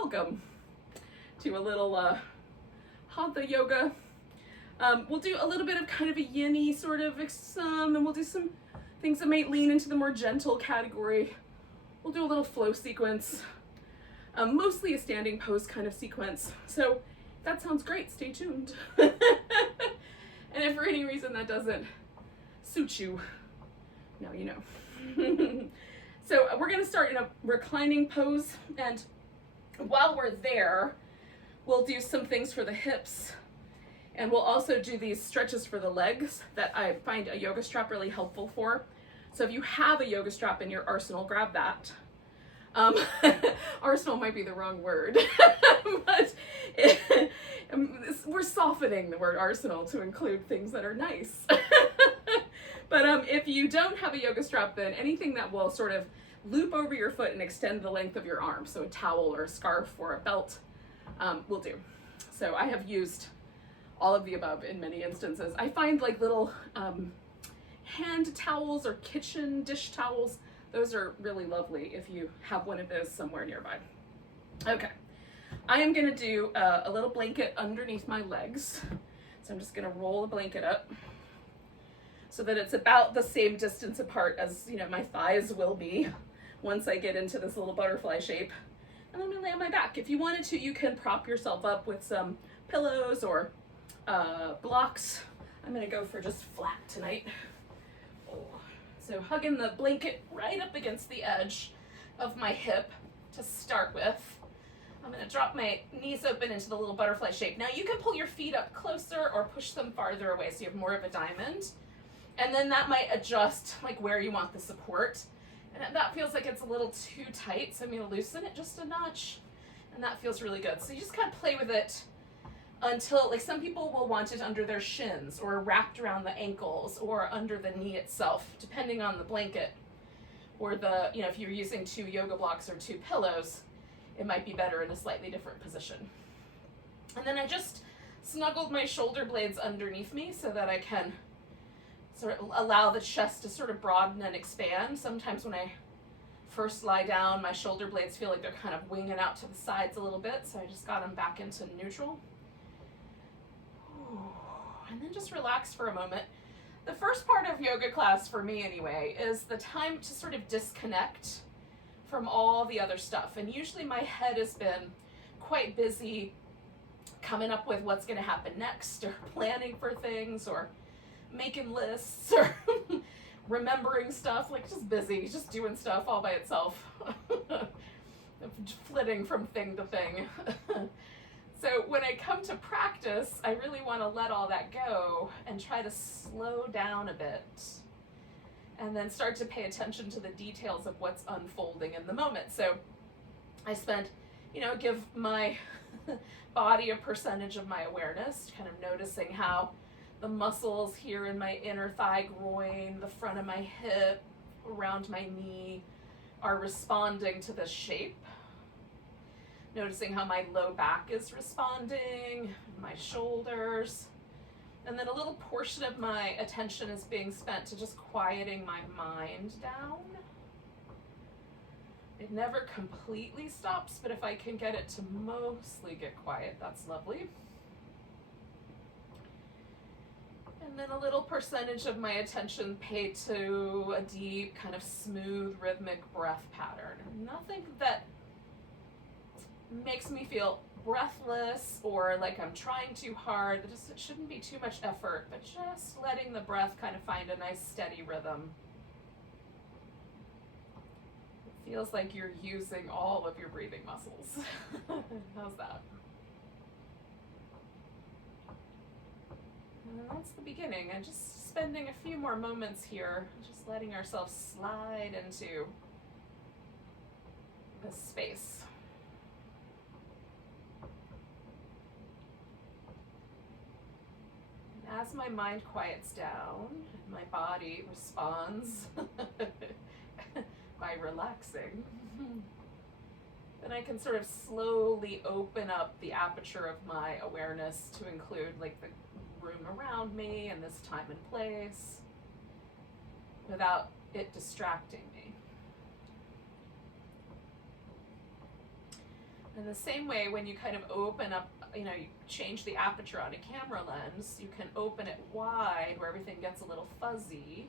welcome to a little Hatha yoga. We'll do a little bit of kind of a yin-y sort of and we'll do some things that might lean into the more gentle category. We'll do a little flow sequence, mostly a standing pose kind of sequence. So if that sounds great, stay tuned. And if for any reason that doesn't suit you, now you know. So we're gonna start in a reclining pose, and while we're there, we'll do some things for the hips, and we'll also do these stretches for the legs that I find a yoga strap really helpful for. So if you have a yoga strap in your arsenal, grab that. Arsenal might be the wrong word, but we're softening the word arsenal to include things that are nice. But if you don't have a yoga strap, then anything that will sort of loop over your foot and extend the length of your arm, so a towel or a scarf or a belt, will do. So I have used all of the above in many instances. I find like little hand towels or kitchen dish towels. Those are really lovely if you have one of those somewhere nearby. Okay, I am gonna do a little blanket underneath my legs. So I'm just gonna roll the blanket up so that it's about the same distance apart as, you know, my thighs will be once I get into this little butterfly shape. And I'm gonna lay on my back. If you wanted to, you can prop yourself up with some pillows or blocks. I'm gonna go for just flat tonight. So hugging the blanket right up against the edge of my hip to start with. I'm gonna drop my knees open into the little butterfly shape. Now you can pull your feet up closer or push them farther away so you have more of a diamond. And then that might adjust like where you want the support. And if that feels like it's a little too tight, so I'm gonna loosen it just a notch. And that feels really good. So you just kind of play with it until, like, some people will want it under their shins or wrapped around the ankles or under the knee itself, depending on the blanket. Or the, you know, if you're using 2 yoga blocks or 2 pillows, it might be better in a slightly different position. And then I just snuggled my shoulder blades underneath me so that I can sort of allow the chest to sort of broaden and expand. Sometimes when I first lie down, my shoulder blades feel like they're kind of winging out to the sides a little bit, so I just got them back into neutral. And then just relax for a moment. The first part of yoga class, for me anyway, is the time to sort of disconnect from all the other stuff. And usually my head has been quite busy coming up with what's gonna happen next, or planning for things, or making lists, or remembering stuff, like just busy, just doing stuff all by itself. Flitting from thing to thing. So when I come to practice, I really want to let all that go and try to slow down a bit and then start to pay attention to the details of what's unfolding in the moment. So I spent, you know, give my body a percentage of my awareness, kind of noticing how the muscles here in my inner thigh groin, the front of my hip, around my knee are responding to the shape. Noticing how my low back is responding, my shoulders. And then a little portion of my attention is being spent to just quieting my mind down. It never completely stops, but if I can get it to mostly get quiet, that's lovely. And then a little percentage of my attention paid to a deep, kind of smooth, rhythmic breath pattern. Nothing that makes me feel breathless or like I'm trying too hard. It shouldn't be too much effort, but just letting the breath kind of find a nice steady rhythm. It feels like you're using all of your breathing muscles. How's that? And that's the beginning, and just spending a few more moments here, just letting ourselves slide into this space. As my mind quiets down, my body responds by relaxing. Then I can sort of slowly open up the aperture of my awareness to include like the room around me and this time and place without it distracting me. In the same way, when you kind of open up, you change the aperture on a camera lens, you can open it wide where everything gets a little fuzzy,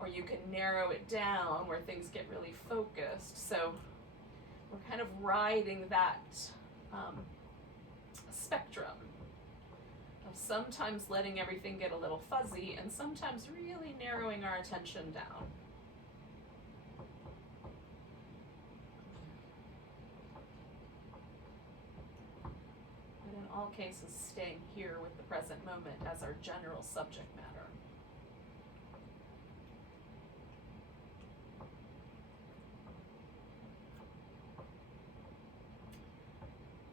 or you can narrow it down where things get really focused. So we're kind of riding that spectrum of sometimes letting everything get a little fuzzy and sometimes really narrowing our attention down. But in all cases, staying here with the present moment as our general subject matter.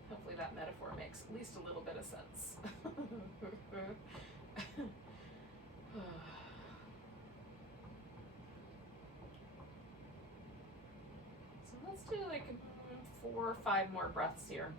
Hopefully that metaphor makes at least a little bit of sense. So let's do like 4 or 5 more breaths here.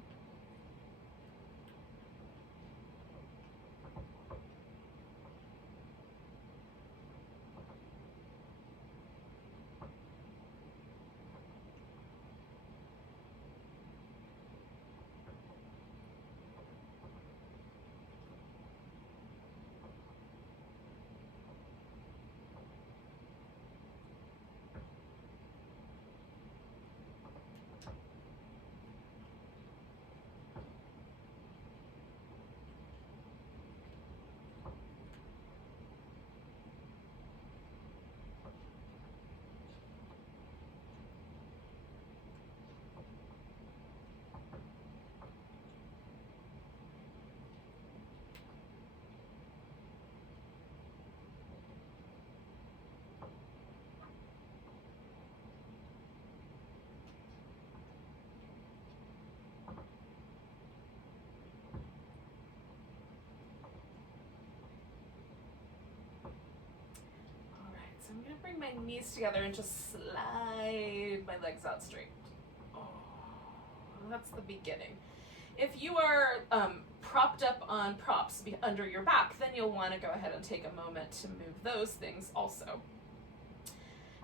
So I'm going to bring my knees together and just slide my legs out straight. Oh, that's the beginning. If you are propped up on props under your back, then you'll want to go ahead and take a moment to move those things also.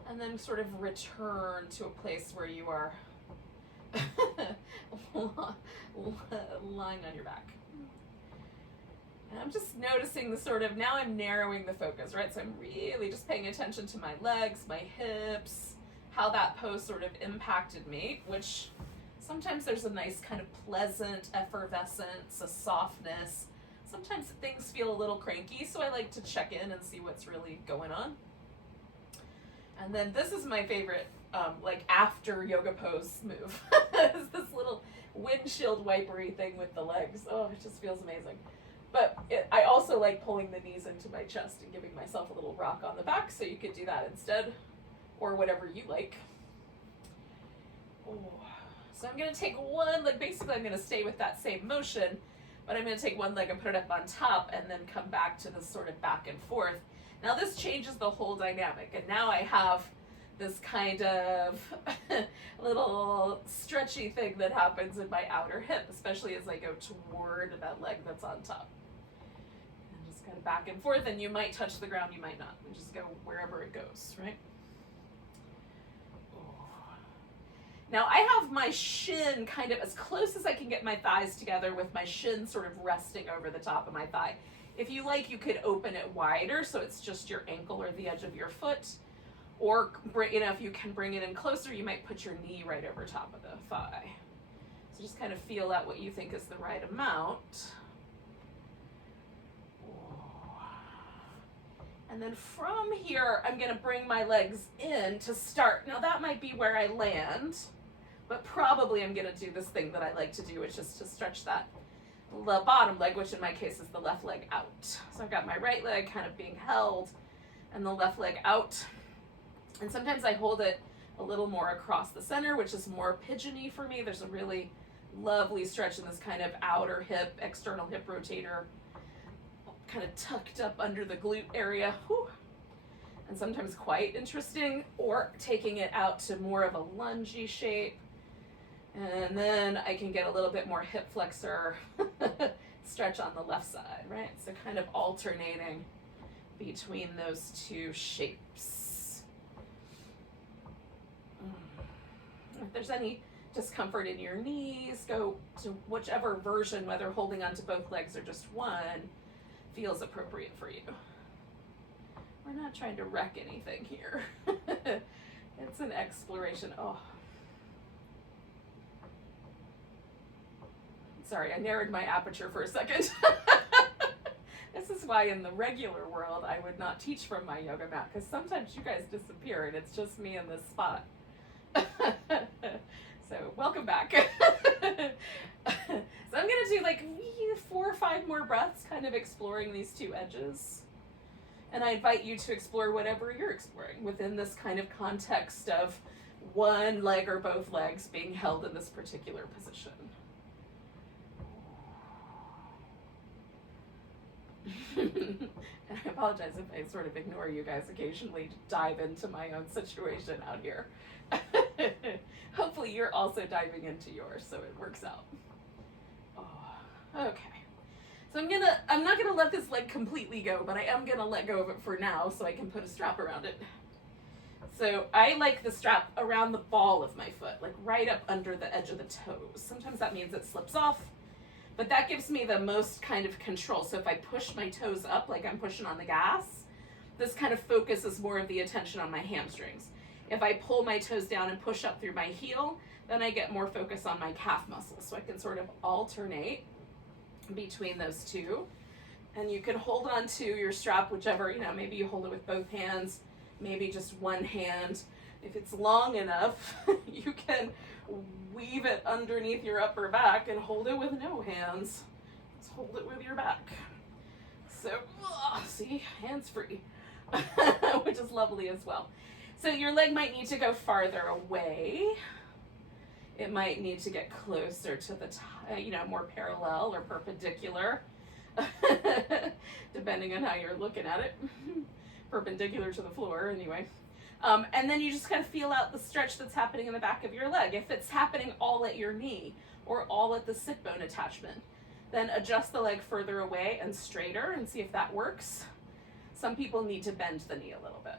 And then sort of return to a place where you are lying on your back. And I'm just noticing the sort of, now I'm narrowing the focus, right? So I'm really just paying attention to my legs, my hips, how that pose sort of impacted me, which sometimes there's a nice kind of pleasant effervescence, a softness. Sometimes things feel a little cranky, so I like to check in and see what's really going on. And then this is my favorite, like after yoga pose move. It's this little windshield wipery thing with the legs. Oh, it just feels amazing. But I also like pulling the knees into my chest and giving myself a little rock on the back, so you could do that instead, or whatever you like. Oh. So I'm going to take one leg, basically I'm going to stay with that same motion, but I'm going to take one leg and put it up on top and then come back to this sort of back and forth. Now this changes the whole dynamic, and now I have this kind of little stretchy thing that happens in my outer hip, especially as I go toward that leg that's on top. And just kind of back and forth, and you might touch the ground, you might not. We just go wherever it goes, right? Now I have my shin kind of as close as I can get my thighs together, with my shin sort of resting over the top of my thigh. If you like, you could open it wider so it's just your ankle or the edge of your foot. Or, if you can bring it in closer, you might put your knee right over top of the thigh. So just kind of feel out what you think is the right amount. And then from here, I'm going to bring my legs in to start. Now that might be where I land, but probably I'm going to do this thing that I like to do, which is to stretch the bottom leg, which in my case is the left leg out. So I've got my right leg kind of being held and the left leg out. And sometimes I hold it a little more across the center, which is more pigeony for me. There's a really lovely stretch in this kind of outer hip, external hip rotator, kind of tucked up under the glute area. Whew. And sometimes quite interesting, or taking it out to more of a lungy shape. And then I can get a little bit more hip flexor stretch on the left side, right? So kind of alternating between those two shapes. If there's any discomfort in your knees, go to whichever version, whether holding onto both legs or just one, feels appropriate for you. We're not trying to wreck anything here. It's an exploration. Oh. Sorry, I narrowed my aperture for a second. This is why in the regular world I would not teach from my yoga mat, because sometimes you guys disappear and it's just me in this spot. So welcome back. So I'm gonna do like 4 or 5 more breaths, kind of exploring these two edges. And I invite you to explore whatever you're exploring within this kind of context of one leg or both legs being held in this particular position. And I apologize if I sort of ignore you guys occasionally to dive into my own situation out here. Hopefully you're also diving into yours, so it works out. Oh, okay. So I'm not gonna let this leg completely go, but I am gonna let go of it for now so I can put a strap around it. So I like the strap around the ball of my foot, like right up under the edge of the toes. Sometimes that means it slips off, but that gives me the most kind of control. So if I push my toes up like I'm pushing on the gas, this kind of focuses more of the attention on my hamstrings. If I pull my toes down and push up through my heel, then I get more focus on my calf muscles. So I can sort of alternate between those two. And you can hold on to your strap, whichever, maybe you hold it with both hands, maybe just one hand. If it's long enough, you can weave it underneath your upper back and hold it with no hands. Just hold it with your back. So, see, hands free, which is lovely as well. So your leg might need to go farther away. It might need to get closer to the, more parallel or perpendicular, depending on how you're looking at it. Perpendicular to the floor, anyway. And then you just kind of feel out the stretch that's happening in the back of your leg. If it's happening all at your knee or all at the sit bone attachment, then adjust the leg further away and straighter and see if that works. Some people need to bend the knee a little bit.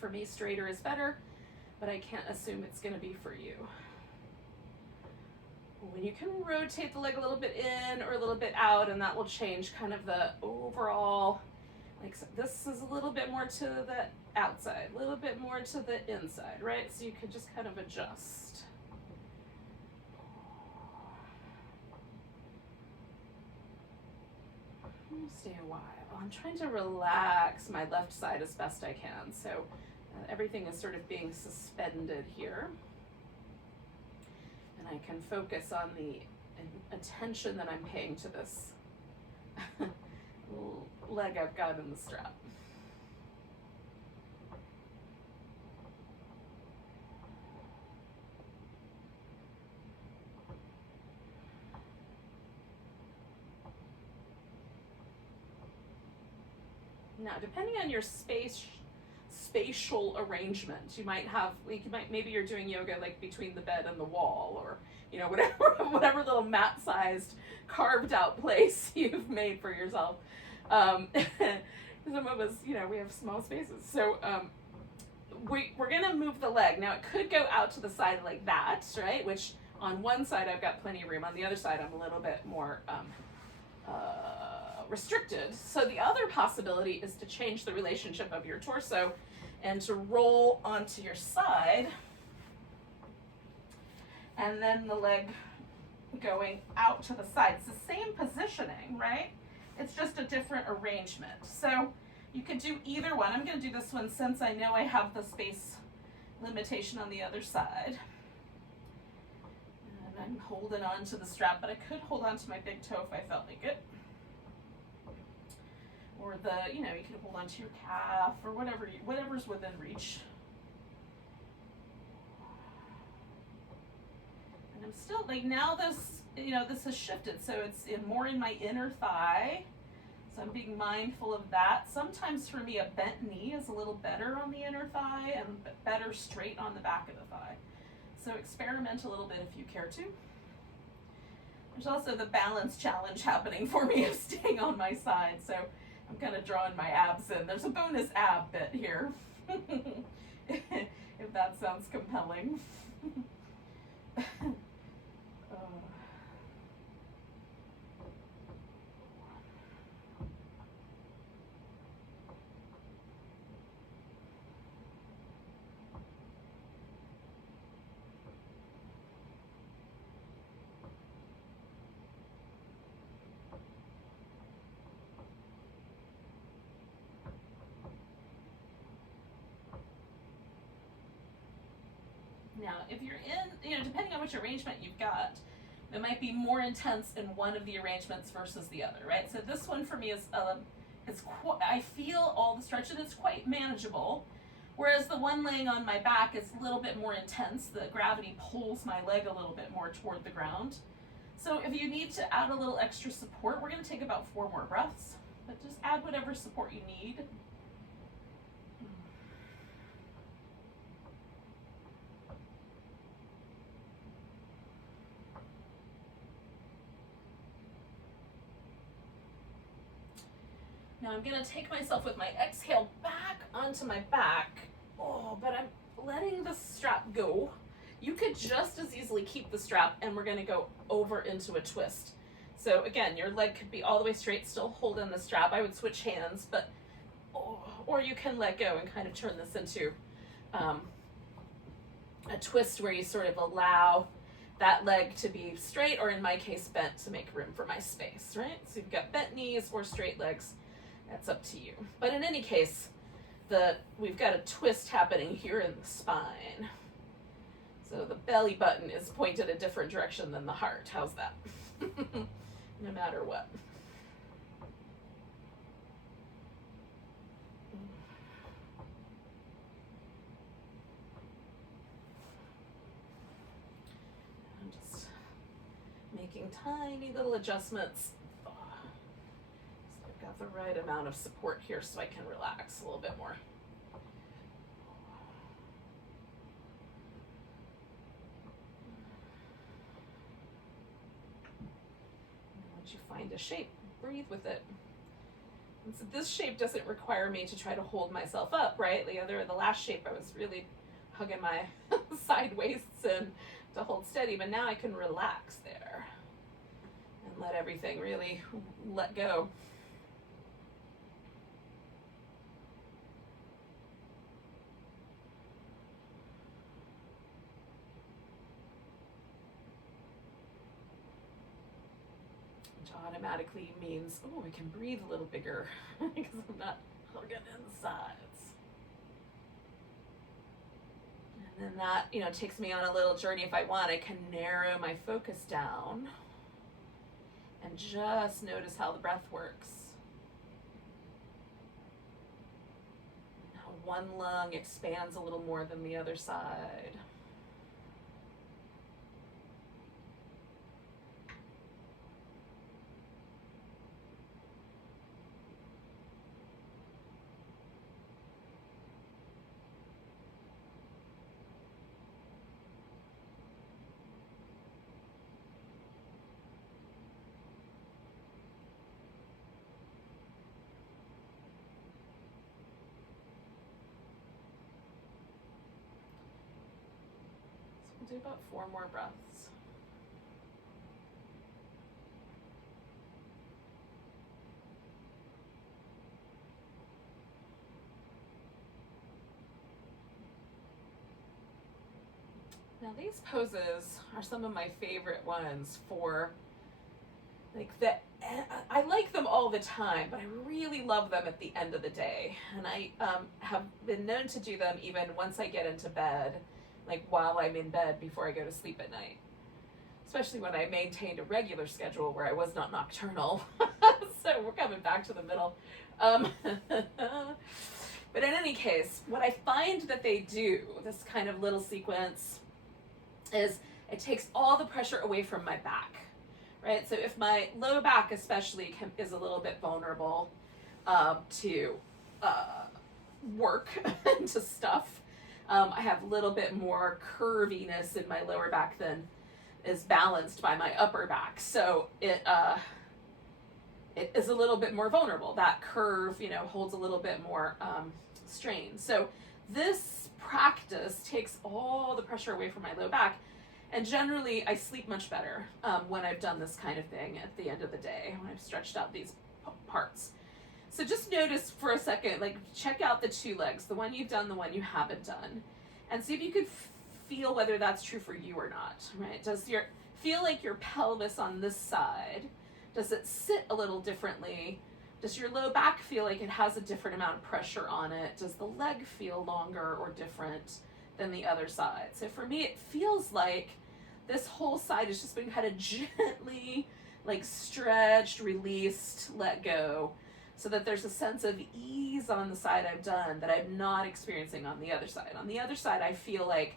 For me, straighter is better, but I can't assume it's going to be for you. When you can rotate the leg a little bit in or a little bit out, and that will change kind of the overall, like this is a little bit more to the outside, a little bit more to the inside, right? So you can just kind of adjust. Stay a while. I'm trying to relax my left side as best I can. So everything is sort of being suspended here. And I can focus on the attention that I'm paying to this leg I've got in the strap. Now, depending on your spatial arrangement, maybe you're doing yoga like between the bed and the wall, or whatever little mat-sized carved out place you've made for yourself. Some of us, we have small spaces. So we're gonna move the leg. Now it could go out to the side like that, right? Which on one side I've got plenty of room. On the other side I'm a little bit more restricted. So the other possibility is to change the relationship of your torso and to roll onto your side, and then the leg going out to the side. It's the same positioning, right? It's just a different arrangement. So you could do either one. I'm going to do this one since I know I have the space limitation on the other side. And I'm holding on to the strap, but I could hold on to my big toe if I felt like it. Or you can hold on to your calf or whatever's within reach. And I'm still, now this has shifted, so it's more in my inner thigh. So I'm being mindful of that. Sometimes for me, a bent knee is a little better on the inner thigh and better straight on the back of the thigh. So experiment a little bit if you care to. There's also the balance challenge happening for me of staying on my side. So I'm kind of drawing my abs in. There's a bonus ab bit here, if that sounds compelling. Now, if you're in, depending on which arrangement you've got, it might be more intense in one of the arrangements versus the other, right? So this one for me is, I feel all the stretch and it's quite manageable. Whereas the one laying on my back is a little bit more intense. The gravity pulls my leg a little bit more toward the ground. So if you need to add a little extra support, we're going to take about 4 more breaths. But just add whatever support you need. Now I'm going to take myself with my exhale back onto my back. Oh, but I'm letting the strap go. You could just as easily keep the strap, and we're going to go over into a twist. So again, your leg could be all the way straight, still holding the strap. I would switch hands, but or you can let go and kind of turn this into a twist where you sort of allow that leg to be straight, or in my case, bent to make room for my space, right? So you've got bent knees or straight legs. That's up to you. But in any case, we've got a twist happening here in the spine. So the belly button is pointed a different direction than the heart. How's that? No matter what. I'm just making tiny little adjustments. So I've got the right amount of support here so I can relax a little bit more. You find a shape, breathe with it. And so this shape doesn't require me to try to hold myself up, right? The last shape I was really hugging my side waists in to hold steady, but now I can relax there and let everything really let go. Automatically means, oh, I can breathe a little bigger because I'm not hugging in the sides. And then that, takes me on a little journey. If I want, I can narrow my focus down and just notice how the breath works. And how one lung expands a little more than the other side. Do about 4 more breaths. Now these poses are some of my favorite ones for I like them all the time, but I really love them at the end of the day. And I have been known to do them even once I get into bed, like while I'm in bed before I go to sleep at night. Especially when I maintained a regular schedule where I was not nocturnal. So we're coming back to the middle. But in any case, what I find that they do, this kind of little sequence, is it takes all the pressure away from my back, right? So if my low back especially is a little bit vulnerable to work and to stuff, I have a little bit more curviness in my lower back than is balanced by my upper back. So it is a little bit more vulnerable. That curve, holds a little bit more strain. So this practice takes all the pressure away from my low back. And generally, I sleep much better when I've done this kind of thing at the end of the day, when I've stretched out these parts. So just notice for a second, check out the 2 legs, the one you've done, the one you haven't done, and see if you could feel whether that's true for you or not, right? Does feel like your pelvis on this side, does it sit a little differently? Does your low back feel like it has a different amount of pressure on it? Does the leg feel longer or different than the other side. So for me, it feels like this whole side has just been kind of gently like stretched, released, let go, so that there's a sense of ease on the side I've done that I'm not experiencing on the other side. On the other side, I feel like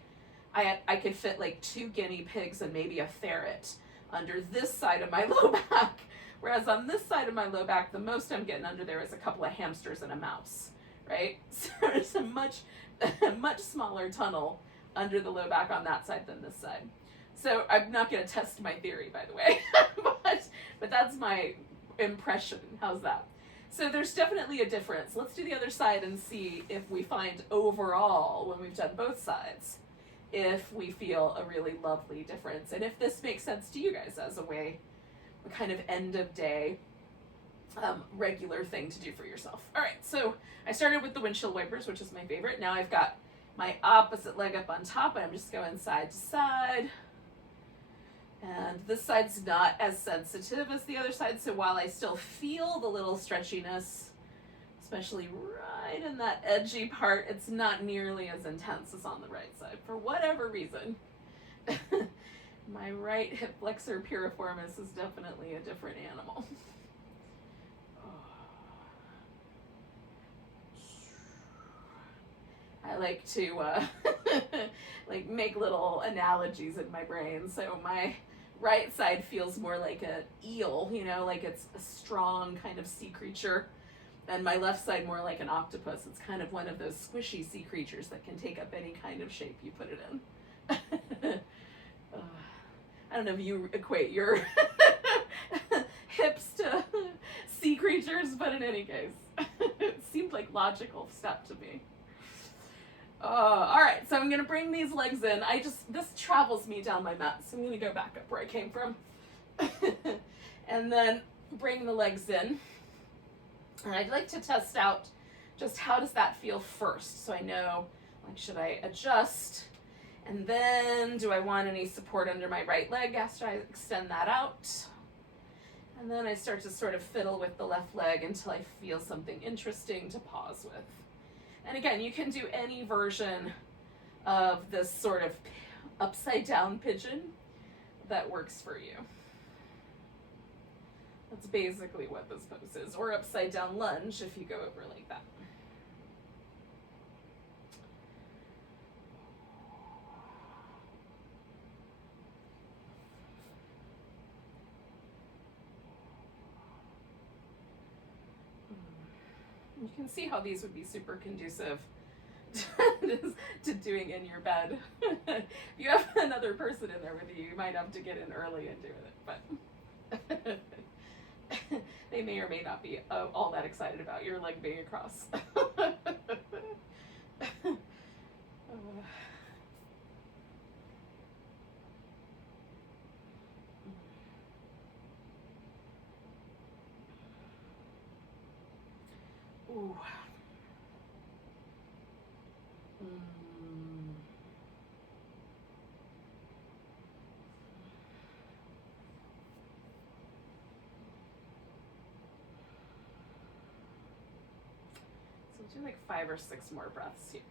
I could fit like 2 guinea pigs and maybe a ferret under this side of my low back. Whereas on this side of my low back, the most I'm getting under there is a couple of hamsters and a mouse, right? So there's a much smaller tunnel under the low back on that side than this side. So I'm not going to test my theory, by the way, but that's my impression. How's that? So there's definitely a difference. Let's do the other side and see if we find overall, when we've done both sides, if we feel a really lovely difference, and if this makes sense to you guys as a way, a kind of end of day regular thing to do for yourself. All right, so I started with the windshield wipers, which is my favorite. Now I've got my opposite leg up on top, and I'm just going side to side. And this side's not as sensitive as the other side, so while I still feel the little stretchiness, especially right in that edgy part, it's not nearly as intense as on the right side. For whatever reason, my right hip flexor piriformis is definitely a different animal. I like to like make little analogies in my brain. So my right side feels more like an eel, you know, like it's a strong kind of sea creature. And my left side more like an octopus. It's kind of one of those squishy sea creatures that can take up any kind of shape you put it in. I don't know if you equate your hips to sea creatures, but in any case, it seemed like logical step to me. All right, so I'm gonna bring these legs in. This travels me down my mat, so I'm gonna go back up where I came from. And then bring the legs in. And I'd like to test out just how does that feel first, so I know, like, should I adjust? And then do I want any support under my right leg after I extend that out? And then I start to sort of fiddle with the left leg until I feel something interesting to pause with. And again, you can do any version of this sort of upside down pigeon that works for you. That's basically what this pose is, or upside down lunge if you go over like that. You can see how these would be super conducive to doing in your bed. If you have another person in there with you, you might have to get in early and do it, but they may or may not be all that excited about your leg being across. Ooh. So we'll do like 5 or 6 more breaths here.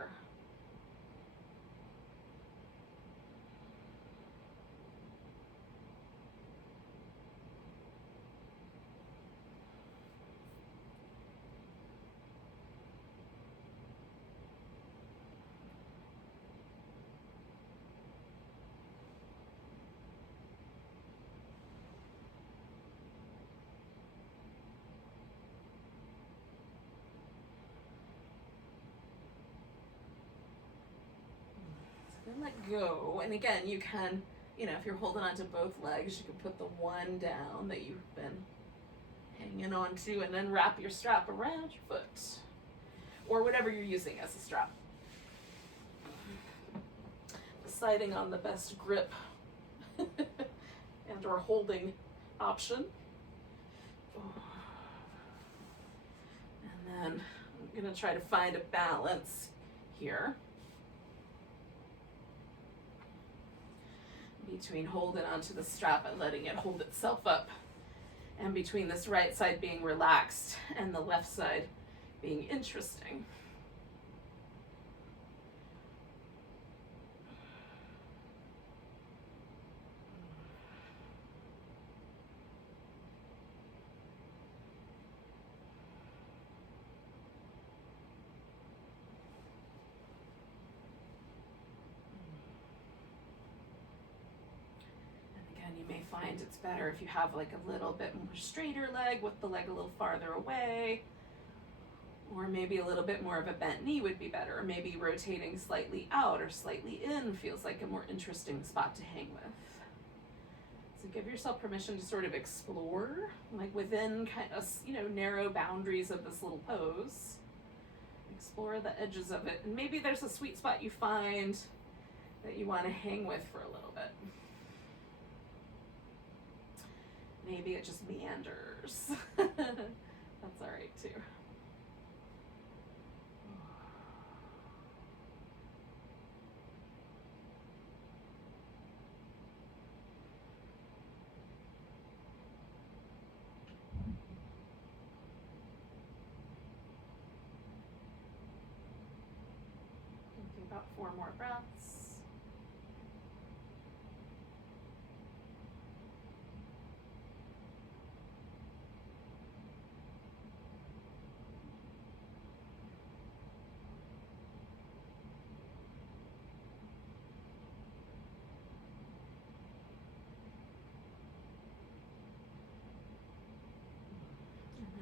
Then let go, and again, you can, you know, if you're holding on to both legs, you can put the one down that you've been hanging on to, and then wrap your strap around your foot, or whatever you're using as a strap. Deciding on the best grip and or holding option. And then I'm gonna try to find a balance here between holding onto the strap and letting it hold itself up, and between this right side being relaxed and the left side being interesting. find it's better if you have like a little bit more straighter leg with the leg a little farther away, or maybe a little bit more of a bent knee would be better, or maybe rotating slightly out or slightly in feels like a more interesting spot to hang with. So give yourself permission to sort of explore, like within kind of, you know, narrow boundaries of this little pose. Explore the edges of it, and maybe there's a sweet spot you find that you want to hang with for a little bit. Maybe it just meanders. That's all right too. Do about 4 more breaths.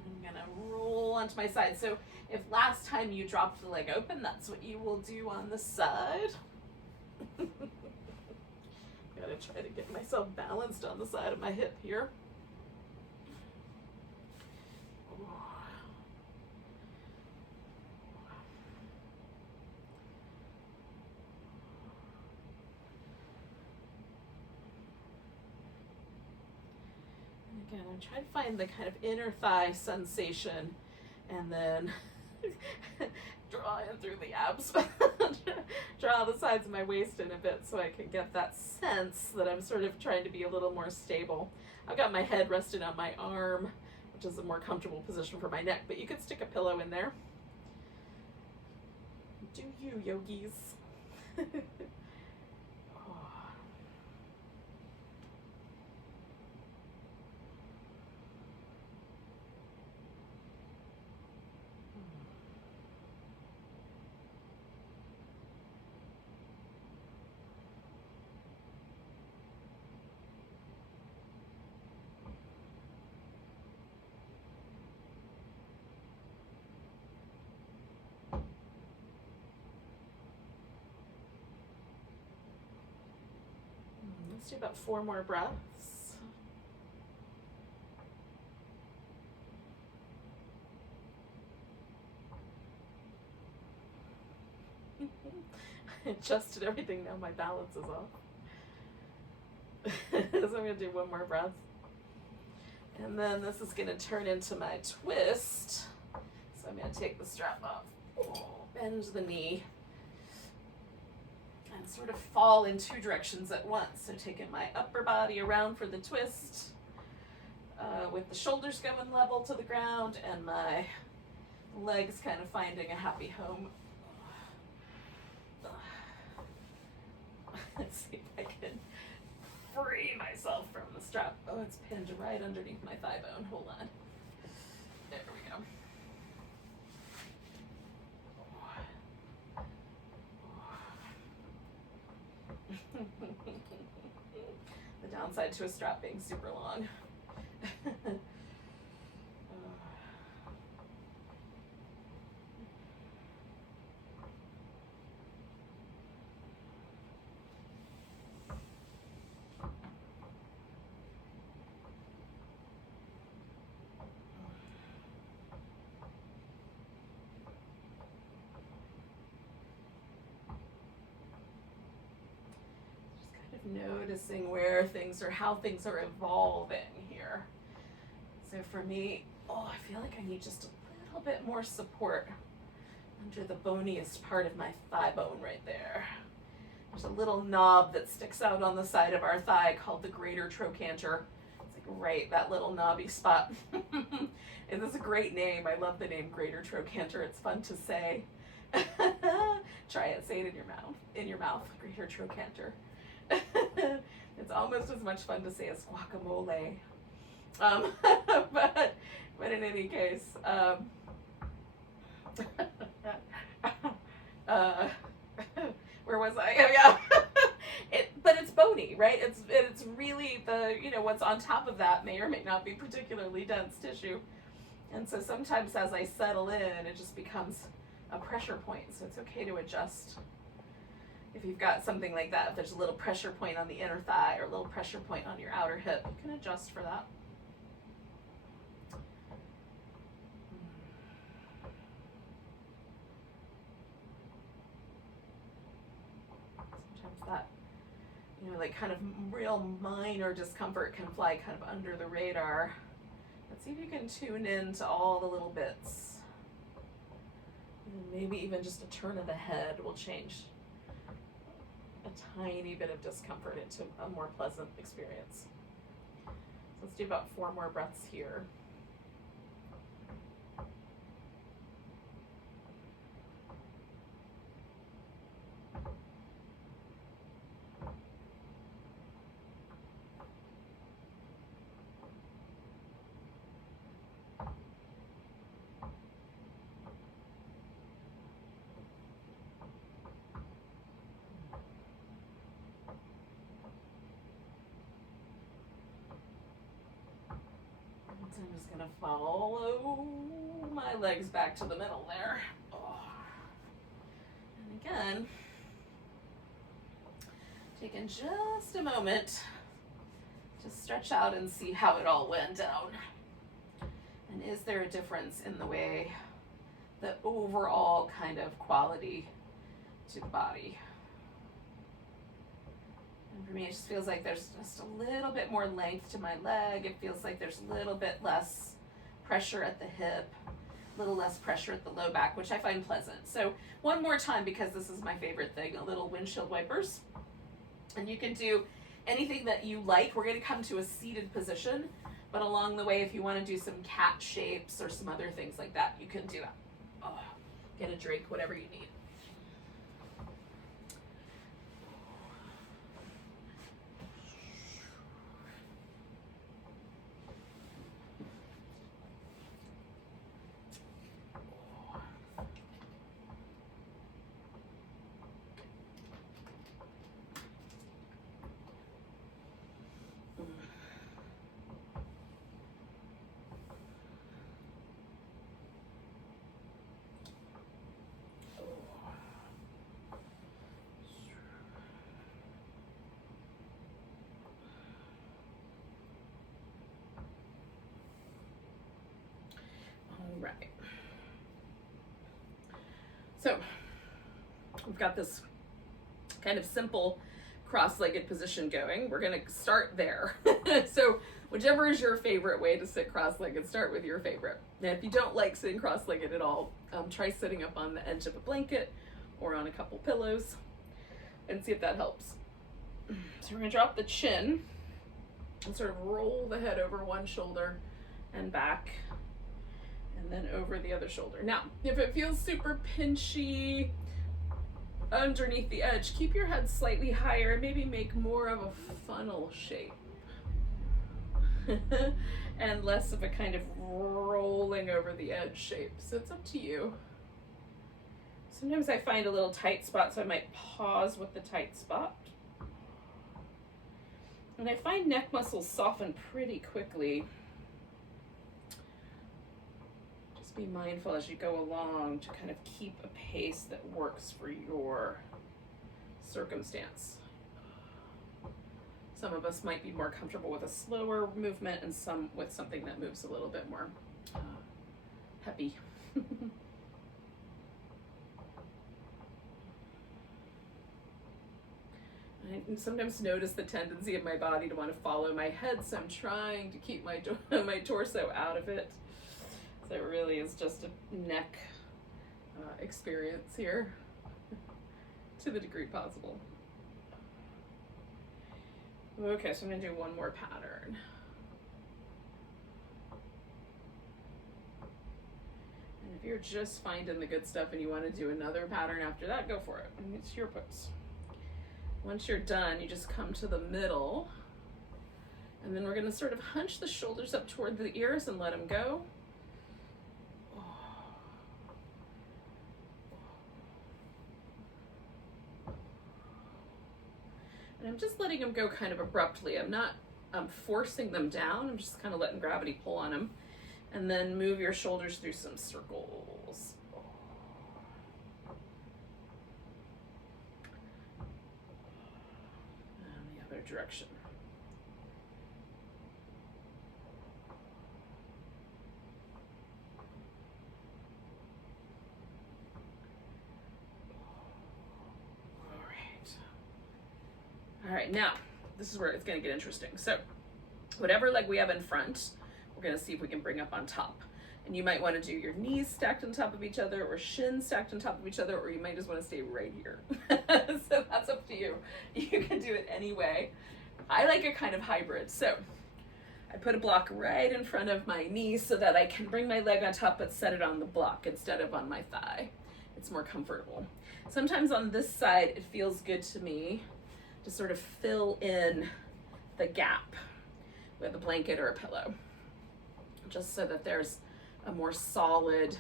I'm gonna roll onto my side. So if last time you dropped the leg open, that's what you will do on the side. Gotta try to get myself balanced on the side of my hip here. Again, I'm trying to find the kind of inner thigh sensation, and then draw in through the abs. Draw the sides of my waist in a bit so I can get that sense that I'm sort of trying to be a little more stable. I've got my head rested on my arm, which is a more comfortable position for my neck, but you could stick a pillow in there. Do you, yogis? Let's do about 4 more breaths. I adjusted everything, now my balance is off. So I'm going to do 1 more breath. And then this is going to turn into my twist. So I'm going to take the strap off, bend the knee, and sort of fall in 2 directions at once. So taking my upper body around for the twist, with the shoulders going level to the ground and my legs kind of finding a happy home. Let's see if I can free myself from the strap. Oh, it's pinned right underneath my thigh bone. Hold on. There we go. The downside to a strap being super long. Noticing where things are, how things are evolving here. So for me, I feel like I need just a little bit more support under the boniest part of my thigh bone right there. There's a little knob that sticks out on the side of our thigh called the greater trochanter. It's like right, that little knobby spot. And it's a great name. I love the name greater trochanter. It's fun to say. Try it, say it in your mouth, greater trochanter. It's almost as much fun to say as guacamole. But in any case, where was I? Oh, yeah. But it's bony, right? It's really the, you know, what's on top of that may or may not be particularly dense tissue. And so sometimes as I settle in, it just becomes a pressure point. So it's okay to adjust. If you've got something like that, if there's a little pressure point on the inner thigh or a little pressure point on your outer hip, you can adjust for that. Sometimes that, you know, like kind of real minor discomfort can fly kind of under the radar. Let's see if you can tune in to all the little bits. And maybe even just a turn of the head will change a tiny bit of discomfort into a more pleasant experience. So let's do about 4 more breaths here. I'm just gonna follow my legs back to the middle there. Oh. And again, taking just a moment to stretch out and see how it all went down. And is there a difference in the way, the overall kind of quality to the body? And for me, it just feels like there's just a little bit more length to my leg. It feels like there's a little bit less pressure at the hip, a little less pressure at the low back, which I find pleasant. So one more time, because this is my favorite thing, a little windshield wipers. And you can do anything that you like. We're going to come to a seated position, but along the way, if you want to do some cat shapes or some other things like that, you can do that. Oh, get a drink, whatever you need. Right. So we've got this kind of simple cross-legged position going. We're going to start there. So whichever is your favorite way to sit cross-legged, start with your favorite. Now, if you don't like sitting cross-legged at all, try sitting up on the edge of a blanket or on a couple pillows and see if that helps. So we're going to drop the chin and sort of roll the head over one shoulder and back, and then over the other shoulder. Now, if it feels super pinchy underneath the edge, keep your head slightly higher and maybe make more of a funnel shape and less of a kind of rolling over the edge shape. So it's up to you. Sometimes I find a little tight spot, so I might pause with the tight spot. And I find neck muscles soften pretty quickly. Be mindful as you go along to kind of keep a pace that works for your circumstance. Some of us might be more comfortable with a slower movement, and some with something that moves a little bit more peppy. I sometimes notice the tendency of my body to want to follow my head, so I'm trying to keep my my torso out of it. So it really is just a neck experience here to the degree possible. Okay, so I'm going to do one more pattern. And if you're just finding the good stuff and you want to do another pattern after that, go for it. And it's your pose. Once you're done, you just come to the middle, and then we're going to sort of hunch the shoulders up toward the ears and let them go. And I'm just letting them go kind of abruptly. I'm not forcing them down. I'm just kind of letting gravity pull on them. And then move your shoulders through some circles. And the other direction. All right, now, this is where it's gonna get interesting. So, whatever leg we have in front, we're gonna see if we can bring up on top. And you might wanna do your knees stacked on top of each other, or shins stacked on top of each other, or you might just wanna stay right here. So that's up to you. You can do it any way. I like a kind of hybrid. So, I put a block right in front of my knee so that I can bring my leg on top but set it on the block instead of on my thigh. It's more comfortable. Sometimes on this side, it feels good to me to sort of fill in the gap with a blanket or a pillow, just so that there's a more solid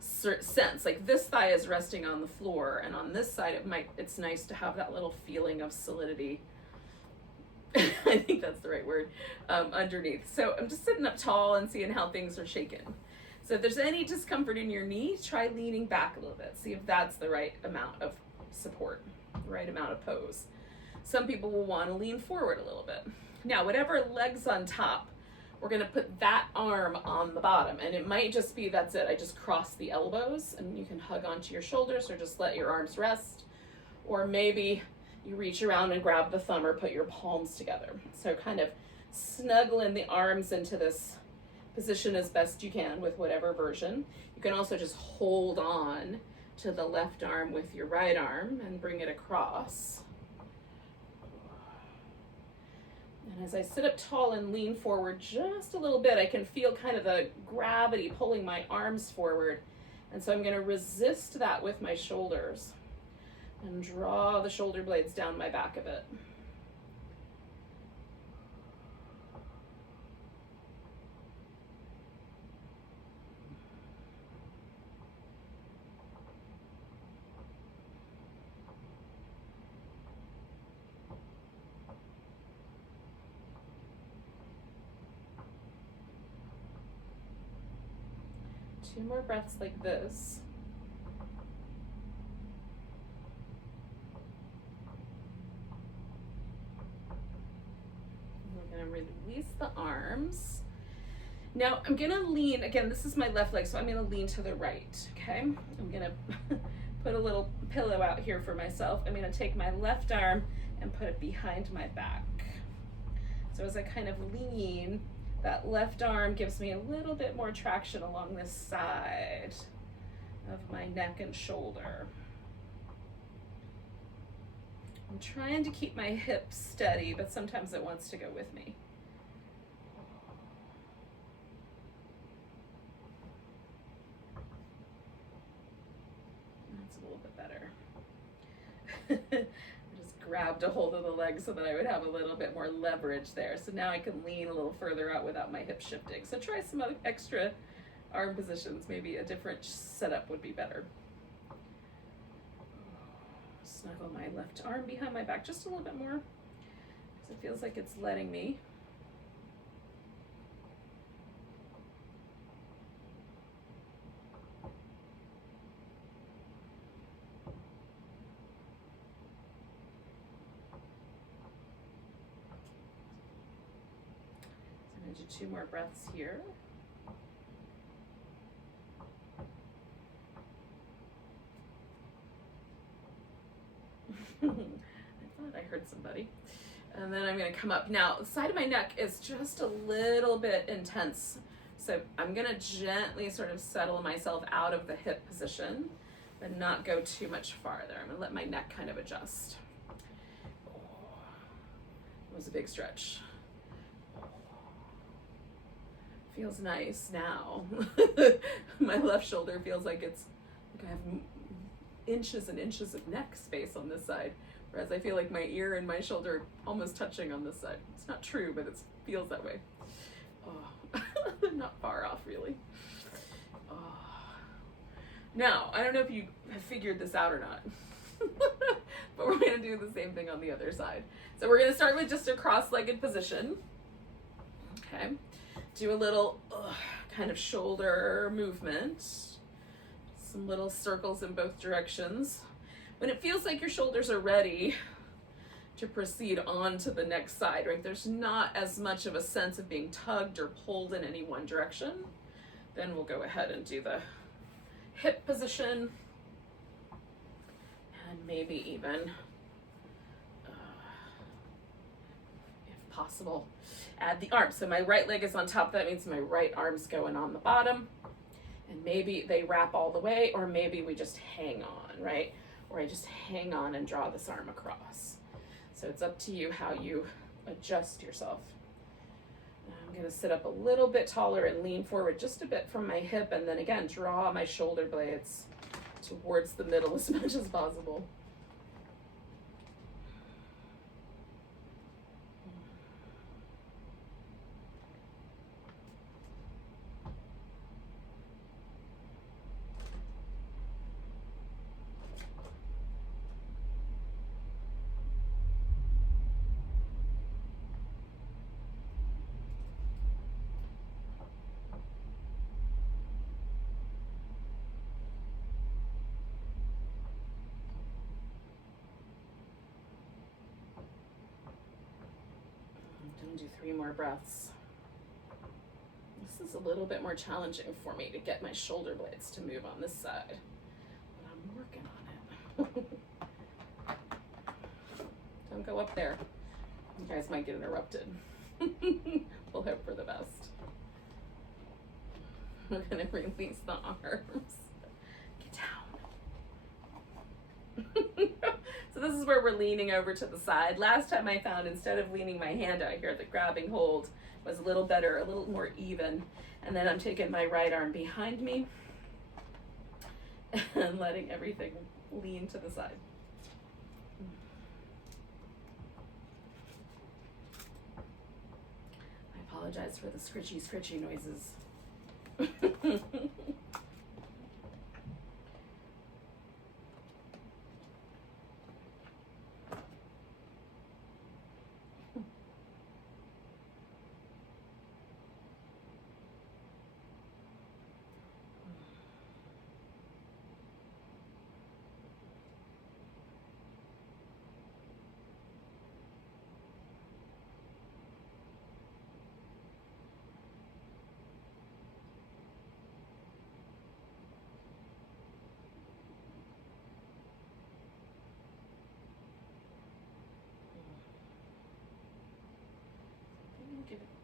sense. Like this thigh is resting on the floor, and on this side it's nice to have that little feeling of solidity. I think that's the right word, underneath. So I'm just sitting up tall and seeing how things are shaking. So if there's any discomfort in your knee, try leaning back a little bit. See if that's the right amount of support, the right amount of pose. Some people will want to lean forward a little bit. Now, whatever leg's on top, we're going to put that arm on the bottom. And it might just be, that's it. I just cross the elbows and you can hug onto your shoulders or just let your arms rest. Or maybe you reach around and grab the thumb or put your palms together. So kind of snuggle in the arms into this position as best you can with whatever version. You can also just hold on to the left arm with your right arm and bring it across. And as I sit up tall and lean forward just a little bit, I can feel kind of the gravity pulling my arms forward. And so I'm going to resist that with my shoulders and draw the shoulder blades down my back a bit. Two more breaths like this. We're going to release the arms. Now I'm going to lean, again, this is my left leg, so I'm going to lean to the right, okay? I'm going to put a little pillow out here for myself. I'm going to take my left arm and put it behind my back. So as I kind of lean, that left arm gives me a little bit more traction along this side of my neck and shoulder. I'm trying to keep my hips steady, but sometimes it wants to go with me. That's a little bit better. Grabbed a hold of the leg so that I would have a little bit more leverage there. So now I can lean a little further out without my hip shifting. So try some other extra arm positions. Maybe a different setup would be better. Snuggle my left arm behind my back just a little bit more because it feels like it's letting me. Do 2 more breaths here. I thought I heard somebody. And then I'm going to come up. Now, the side of my neck is just a little bit intense. So I'm going to gently sort of settle myself out of the hip position, but not go too much farther. I'm going to let my neck kind of adjust. It was a big stretch. Feels nice now. My left shoulder feels like it's like I have inches and inches of neck space on this side, whereas I feel like my ear and my shoulder are almost touching on this side. It's not true, but it feels that way. Oh, not far off, really. Oh. Now, I don't know if you have figured this out or not, but we're going to do the same thing on the other side. So we're going to start with just a cross-legged position. Okay, do a little kind of shoulder movement, some little circles in both directions. When it feels like your shoulders are ready to proceed on to the next side, right? There's not as much of a sense of being tugged or pulled in any one direction. Then we'll go ahead and do the hip position, and maybe even, if possible, add the arms. So my right leg is on top. That means my right arm's going on the bottom, and maybe they wrap all the way, or maybe we just hang on, right? Or I just hang on and draw this arm across. So it's up to you how you adjust yourself. I'm going to sit up a little bit taller and lean forward just a bit from my hip, and then again draw my shoulder blades towards the middle as much as possible. Do 3 more breaths. This is a little bit more challenging for me to get my shoulder blades to move on this side, but I'm working on it. Don't go up there. You guys might get interrupted. We'll hope for the best. We're gonna release the arms. Get down. So this is where we're leaning over to the side. Last time I found, instead of leaning my hand out here, the grabbing hold was a little better, a little more even. And then I'm taking my right arm behind me and letting everything lean to the side. I apologize for the scritchy noises.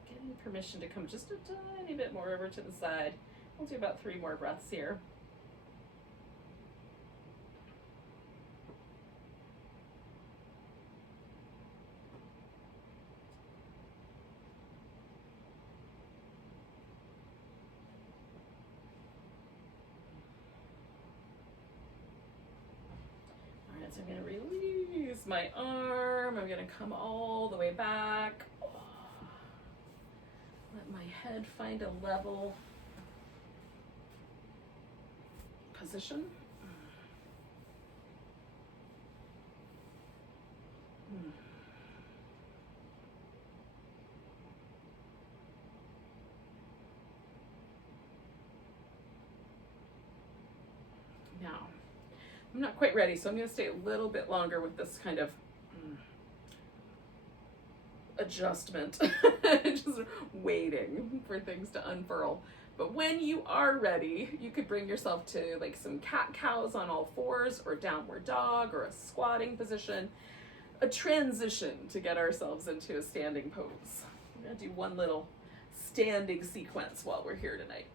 Getting permission to come just a tiny bit more over to the side. We'll do about 3 more breaths here. All right, so I'm going to release my arm. I'm going to come all the way back. Let my head find a level position. Now, I'm not quite ready, so I'm going to stay a little bit longer with this kind of adjustment, just waiting for things to unfurl. But when you are ready, you could bring yourself to like some cat-cows on all fours, or downward dog, or a squatting position, a transition to get ourselves into a standing pose. I'm gonna do one little standing sequence while we're here tonight.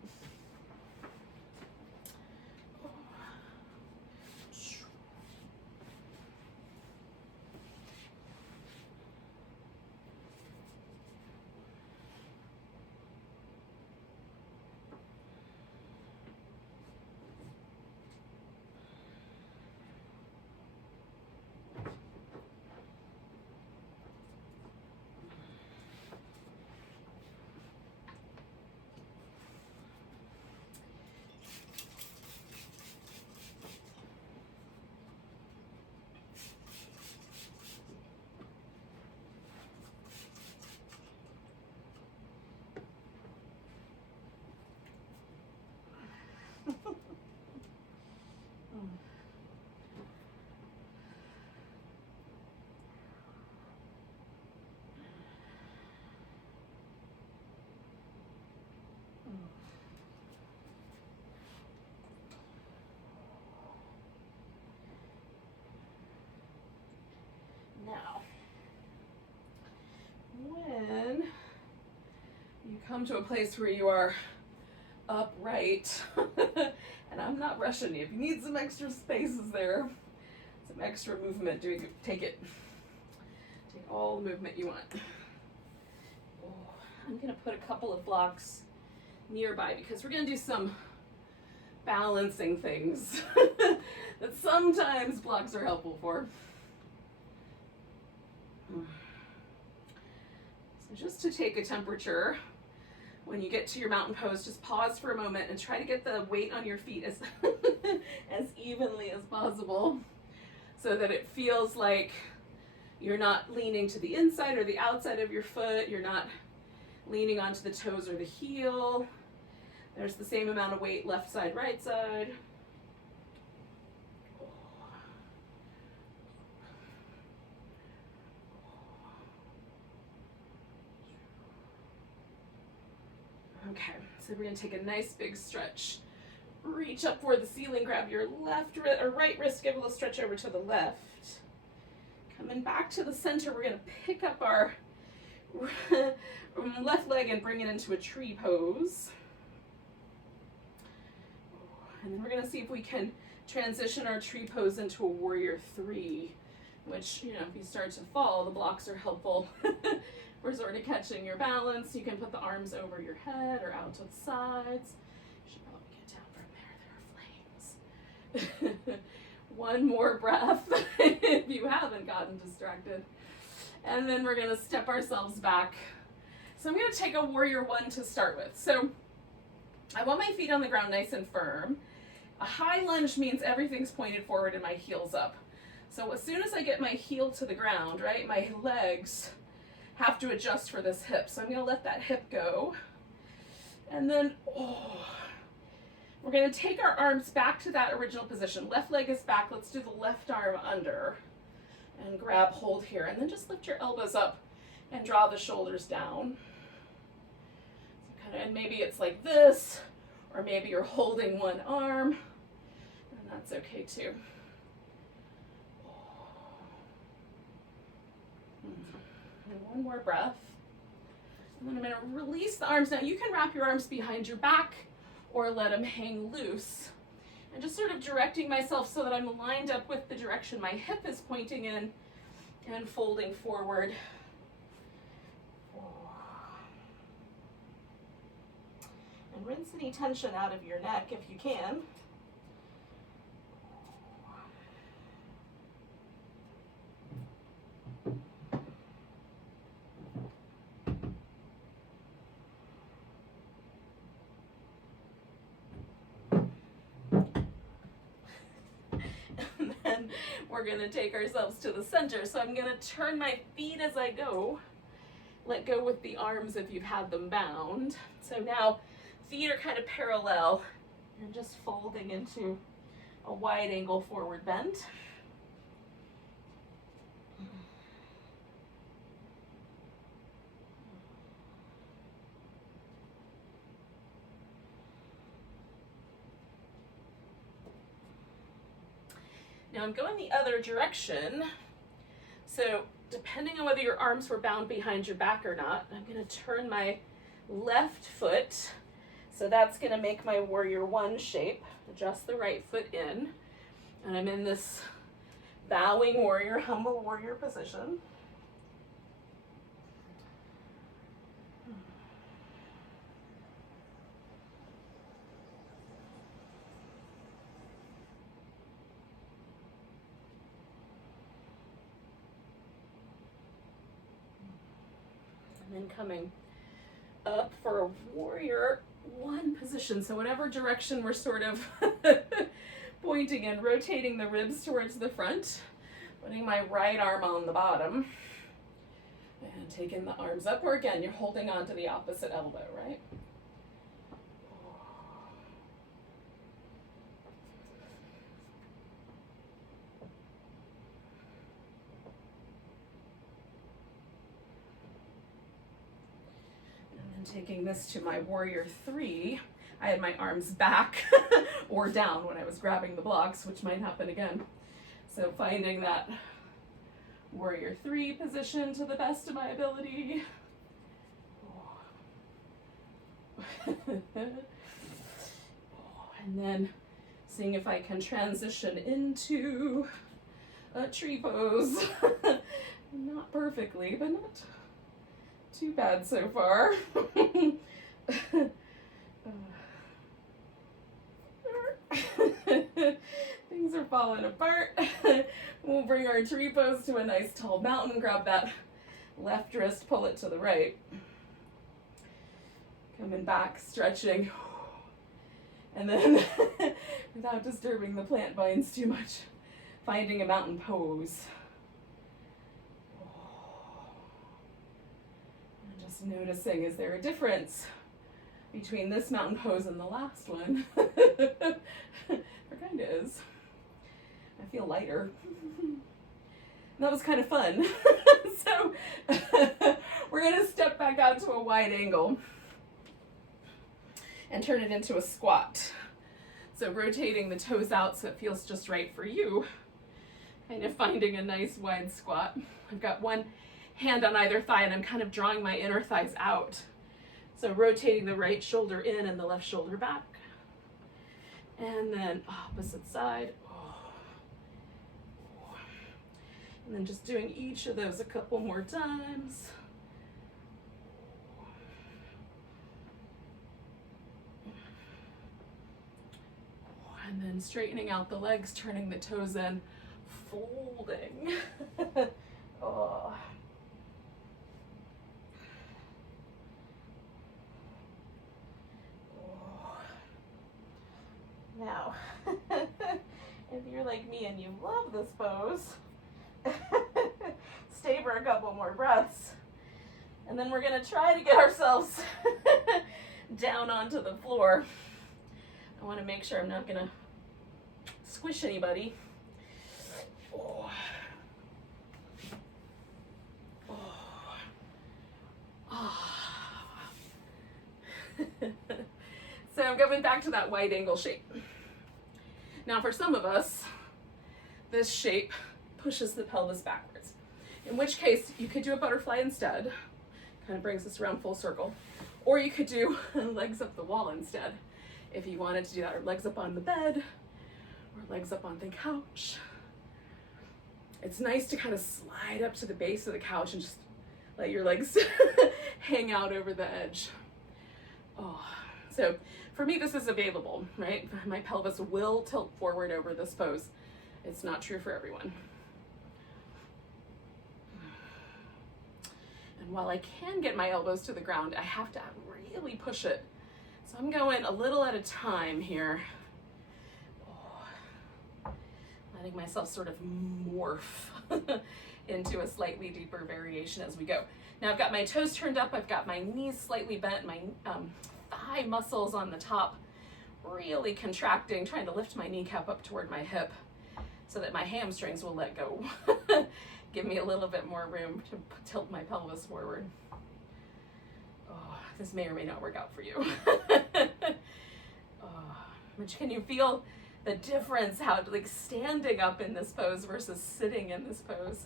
come to a place where you are upright. And I'm not rushing you. If you need some extra spaces there, some extra movement, take it. Take all the movement you want. Oh, I'm gonna put a couple of blocks nearby because we're gonna do some balancing things that sometimes blocks are helpful for. So just to take a temperature, when you get to your mountain pose, just pause for a moment and try to get the weight on your feet as, as evenly as possible so that it feels like you're not leaning to the inside or the outside of your foot, you're not leaning onto the toes or the heel. There's the same amount of weight left side, right side. Okay, so we're gonna take a nice big stretch. Reach up toward the ceiling, grab your left or right wrist, give a little stretch over to the left. Coming back to the center, we're gonna pick up our left leg and bring it into a tree pose. And then we're gonna see if we can transition our tree pose into a warrior 3, which, you know, if you start to fall, the blocks are helpful. We're sort of catching your balance. You can put the arms over your head or out to the sides. You should probably get down from there. There are flames. One more breath if you haven't gotten distracted. And then we're gonna step ourselves back. So I'm gonna take a warrior 1 to start with. So I want my feet on the ground nice and firm. A high lunge means everything's pointed forward and my heel's up. So as soon as I get my heel to the ground, right, my legs have to adjust for this hip. So I'm gonna let that hip go. And then, we're gonna take our arms back to that original position. Left leg is back, let's do the left arm under and grab hold here. And then just lift your elbows up and draw the shoulders down. So and maybe it's like this, or maybe you're holding one arm, and that's okay too. And one more breath. And then I'm going to release the arms. Now you can wrap your arms behind your back or let them hang loose. And just sort of directing myself so that I'm lined up with the direction my hip is pointing in and folding forward. And rinse any tension out of your neck if you can. And then we're going to take ourselves to the center. So I'm going to turn my feet as I go. Let go with the arms if you've had them bound. So now feet are kind of parallel and just folding into a wide angle forward bend. Now I'm going the other direction. So depending on whether your arms were bound behind your back or not, I'm going to turn my left foot. So that's going to make my warrior 1 shape. Adjust the right foot in. And I'm in this bowing warrior, humble warrior position. And then coming up for a warrior 1 position. So whatever direction we're sort of pointing in, rotating the ribs towards the front, putting my right arm on the bottom, and taking the arms up, or again, you're holding on to the opposite elbow, right? Taking this to my warrior 3, I had my arms back or down when I was grabbing the blocks, which might happen again. So finding that warrior 3 position to the best of my ability. And then seeing if I can transition into a tree pose. Not perfectly, but not too bad so far. Things are falling apart. We'll bring our tree pose to a nice tall mountain. Grab that left wrist, pull it to the right. Coming back, stretching. And then, without disturbing the plant vines too much, finding a mountain pose. And just noticing, is there a difference between this mountain pose and the last one? There kind of is. I feel lighter. And that was kind of fun. So we're going to step back out to a wide angle and turn it into a squat. So rotating the toes out so it feels just right for you. Kind of finding a nice wide squat. I've got one hand on either thigh and I'm kind of drawing my inner thighs out. So rotating the right shoulder in and the left shoulder back. And then opposite side. And then just doing each of those a couple more times. And then straightening out the legs, turning the toes in, folding. Oh. Now, if you're like me and you love this pose, stay for a couple more breaths. And then we're gonna try to get ourselves down onto the floor. I wanna make sure I'm not gonna squish anybody. Oh. Oh. Oh. So I'm going back to that wide angle shape. Now for some of us, this shape pushes the pelvis backwards. In which case, you could do a butterfly instead. Kind of brings us around full circle. Or you could do legs up the wall instead. If you wanted to do that, or legs up on the bed, or legs up on the couch. It's nice to kind of slide up to the base of the couch and just let your legs hang out over the edge. Oh, so for me, this is available, right? My pelvis will tilt forward over this pose. It's not true for everyone. And while I can get my elbows to the ground, I have to really push it. So I'm going a little at a time here. Oh, letting myself sort of morph into a slightly deeper variation as we go. Now I've got my toes turned up, I've got my knees slightly bent, my thigh muscles on the top really contracting, trying to lift my kneecap up toward my hip so that my hamstrings will let go. Give me a little bit more room to tilt my pelvis forward. Oh, this may or may not work out for you. Oh, but can you feel the difference, how like standing up in this pose versus sitting in this pose?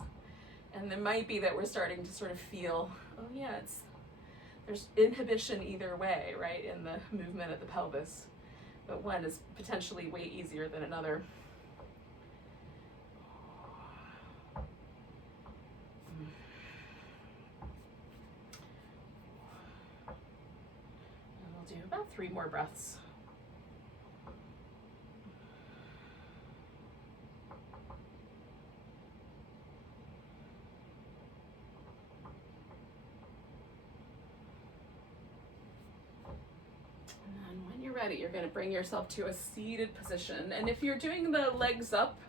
And it might be that we're starting to sort of feel, oh yeah, there's inhibition either way, right, in the movement of the pelvis. But one is potentially way easier than another. And we'll do about 3 more breaths. Ready, you're going to bring yourself to a seated position. And if you're doing the legs up,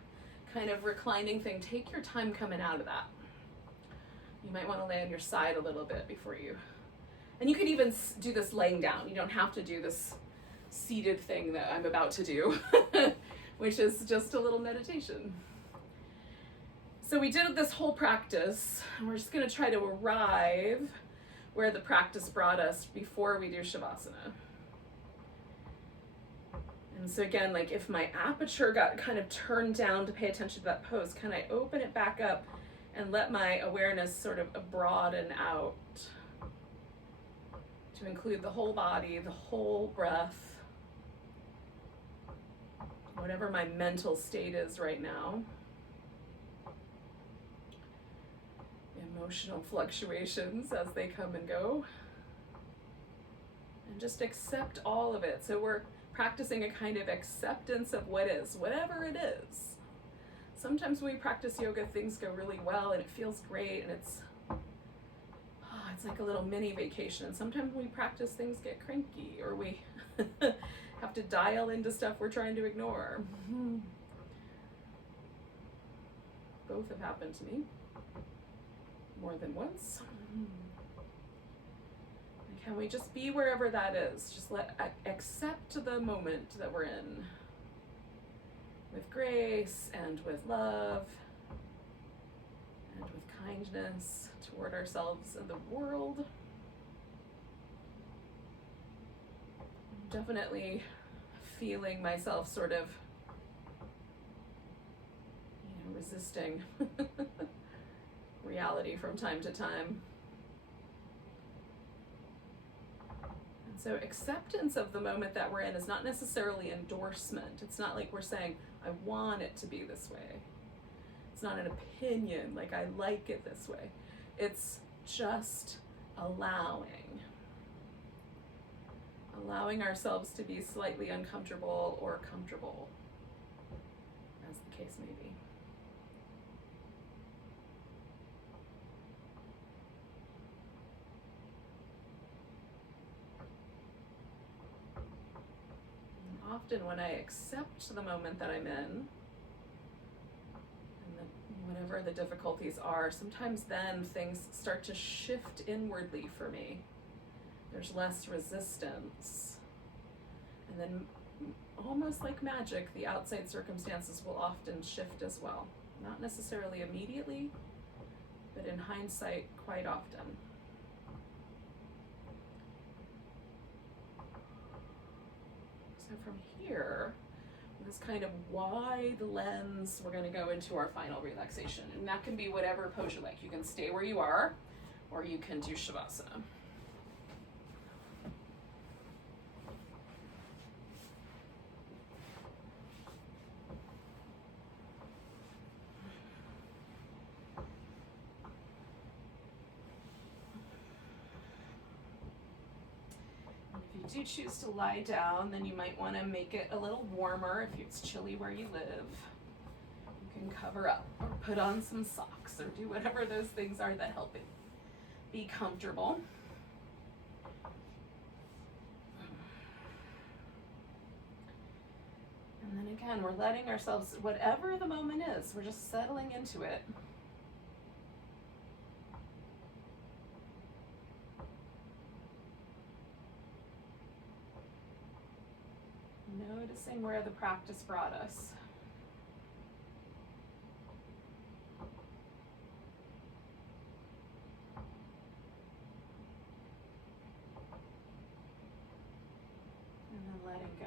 kind of reclining thing, take your time coming out of that. You might want to lay on your side a little bit before you. And you could even do this laying down. You don't have to do this seated thing that I'm about to do, which is just a little meditation. So we did this whole practice, and we're just going to try to arrive where the practice brought us before we do Shavasana. And so again, like if my aperture got kind of turned down to pay attention to that pose, can I open it back up and let my awareness sort of broaden out to include the whole body, the whole breath, whatever my mental state is right now. Emotional fluctuations as they come and go. And just accept all of it. So we're practicing a kind of acceptance of what is, whatever it is. Sometimes when we practice yoga, things go really well and it feels great and it's like a little mini vacation. And sometimes when we practice, things get cranky or we have to dial into stuff we're trying to ignore. Both have happened to me more than once. And can we just be wherever that is? Just accept the moment that we're in with grace and with love and with kindness toward ourselves and the world. Definitely feeling myself sort of, resisting reality from time to time. And so acceptance of the moment that we're in is not necessarily endorsement. It's not like we're saying, I want it to be this way. It's not an opinion, like I like it this way. It's just allowing ourselves to be slightly uncomfortable or comfortable, as the case may be. And often when I accept the moment that I'm in, whatever the difficulties are, sometimes then things start to shift inwardly for me. There's less resistance. And then almost like magic, the outside circumstances will often shift as well. Not necessarily immediately, but in hindsight, quite often. So from here, this kind of wide lens, we're going to go into our final relaxation. And that can be whatever pose you like. You can stay where you are, or you can do Shavasana. If you do choose to lie down, then you might want to make it a little warmer if it's chilly where you live. You can cover up or put on some socks or do whatever those things are that help it be comfortable. And then again, we're letting ourselves, whatever the moment is, we're just settling into it. Noticing where the practice brought us. And then letting go.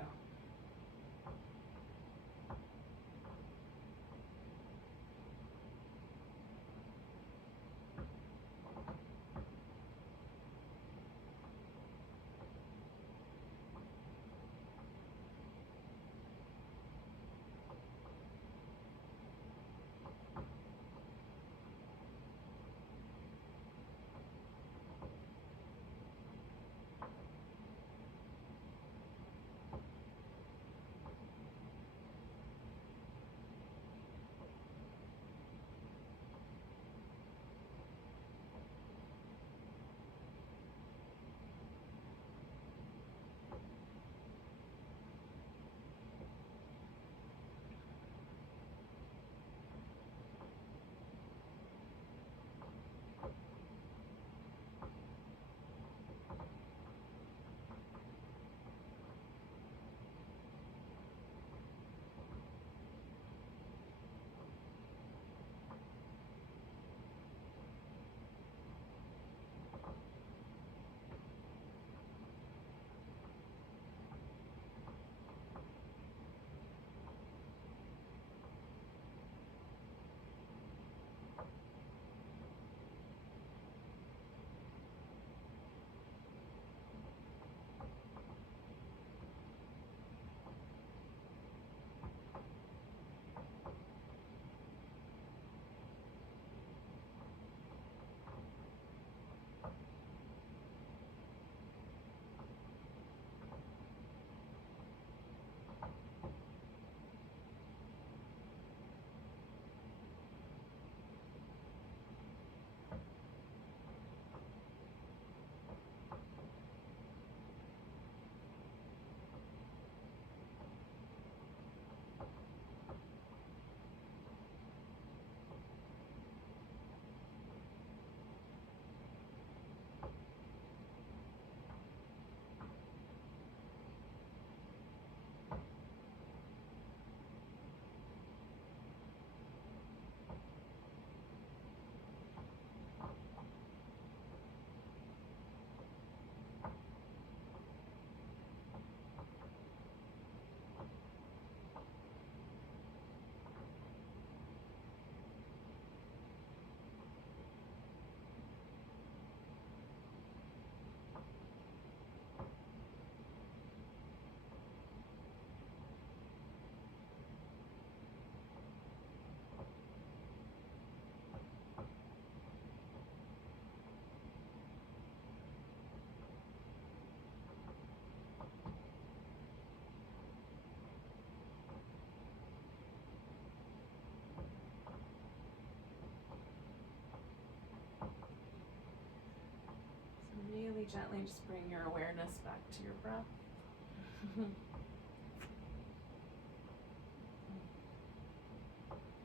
gently just bring your awareness back to your breath.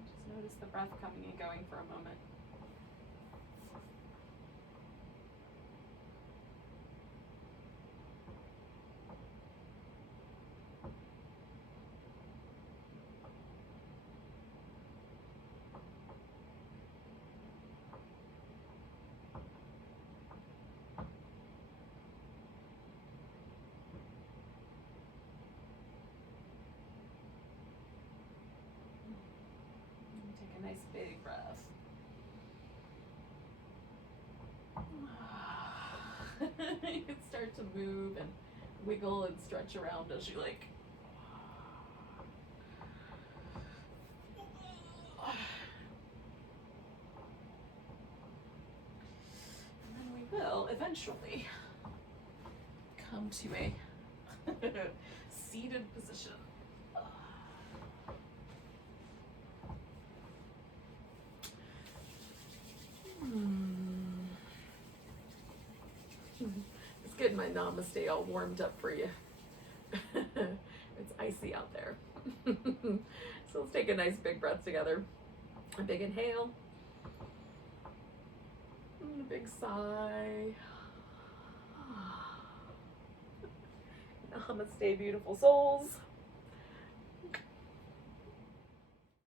Just notice the breath coming and going for a moment. Take a nice big breath. You can start to move and wiggle and stretch around as you like. And then we will eventually come to a seated position. Just getting my Namaste all warmed up for you. It's icy out there. So let's take a nice big breath together. A big inhale. And a big sigh. Namaste, beautiful souls.